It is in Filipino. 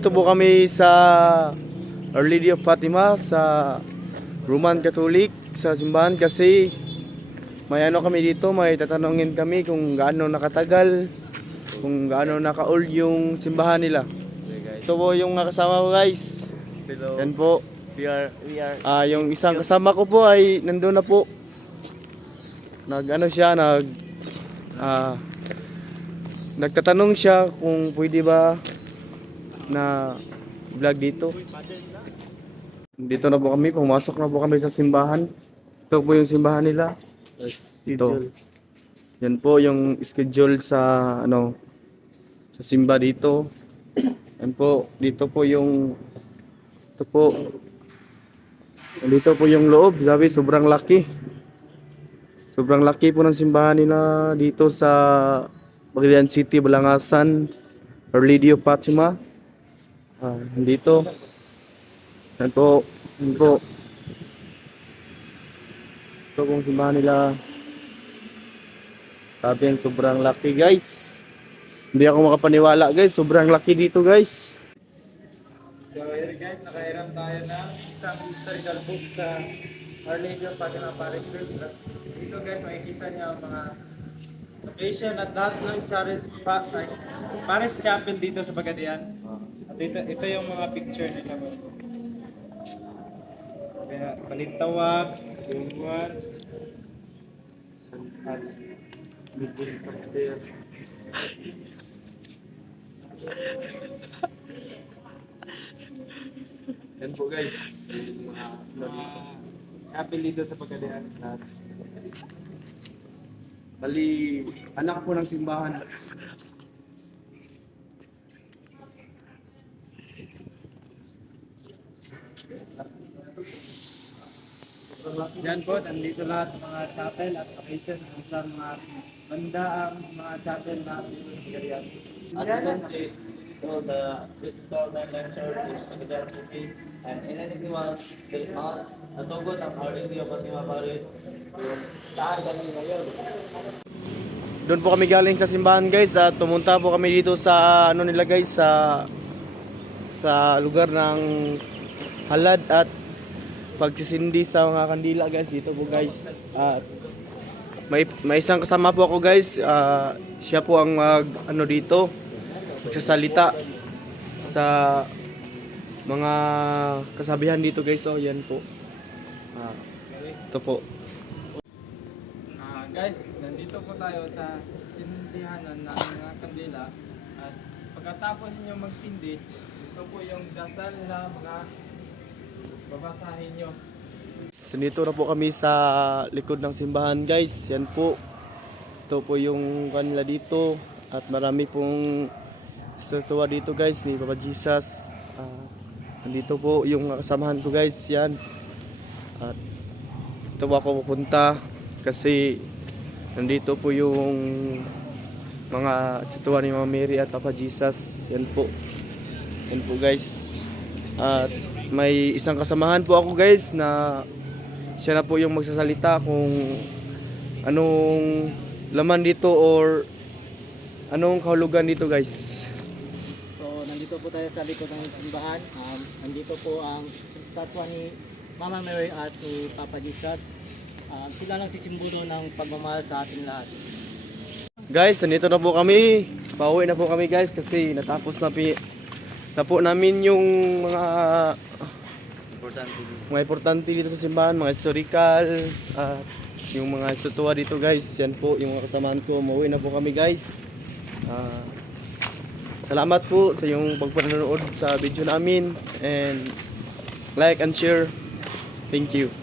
Nandito po kami sa Our Lady of Fatima sa Roman Catholic sa simbahan kasi may ano kami dito, may tatanungin kami kung gaano nakatagal, kung gaano naka-old yung simbahan nila. Ito po yung nakasama ko guys. Hello. Yan po. We are Yung isang kasama ko po ay nandun na po. Nagtatanong siya kung pwede ba na vlog dito. Dito na po kami, pumasok na po kami sa simbahan. Ito po yung simbahan nila. Dito. Yan po yung schedule sa sa simba dito. Yan po, dito po yung dito po yung loob, sabi sobrang laki. Sobrang laki po ng simbahan nila dito sa Pagadian City, Balangasan, Our Lady of Fatima. Dito. Yan po. Yan po. Ito pong simbahan nila. Sabi yan, sobrang laki guys. Hindi ako makapaniwala guys. Sobrang laki dito guys. So here guys, nakairam tayo ng isang historical book sa Our Lady of Fatima Parish Church. Dito guys, makikita niyo ang mga location at lahat ng Parish Chapel dito sa Pagadian. At ito yung mga picture nila. Kaya Balintawak, Jungwan, Santal, Bigil Kapter. Yan po guys. Mga chapel dito sa Pagadian. Bali, anak po ng simbahan. Yan po, nandito lahat ng mga chapel at location kung saan mga banda ang mga chapel na dito sa Pagadian. As you can see, this is all the physical timeline church in Pagadian City, and in anything else, tugon ang Our Lady of Fatima Parish kung saan kami ngayon. Doon po kami galing sa simbahan guys at pumunta po kami dito sa nila guys sa lugar ng halad at pagsisindi sa mga kandila guys dito po guys. At may isang kasama po ako guys. Siya po ang magsasalita sa mga kasabihan dito guys. So yan po. Ito po. Guys, nandito po tayo sa sindihanan ng mga kandila at pagkatapos niyo magsindi, ito po yung dasal na mga babasahin nyo. Nandito na po kami sa likod ng simbahan guys. Yan po. Ito po yung kanila dito at marami pong statwa dito guys ni Papa Jesus. Nandito po yung kasamahan ko guys. Yan. At ito po ako pupunta kasi nandito po yung mga statwa ni Mama Mary at Papa Jesus. Yan po. Yan po guys. At may isang kasamahan po ako guys na siya na po yung magsasalita kung anong laman dito or anong kahulugan dito guys. So, nandito po tayo sa likod ng simbahan. Nandito po ang statwa ni Mama Mary at ni Papa Jesus. Sila lang sisimbolo ng pagmamahal sa ating lahat. Guys, nandito na po kami. Pauwi na po kami guys kasi natapos na po namin yung mga importante dito sa simbahan, mga historical, yung mga statwa dito guys. Yan po yung mga kasamahan ko. Mauwi na po kami guys. Salamat po sa yung pagpanonood sa video namin and like and share. Thank you.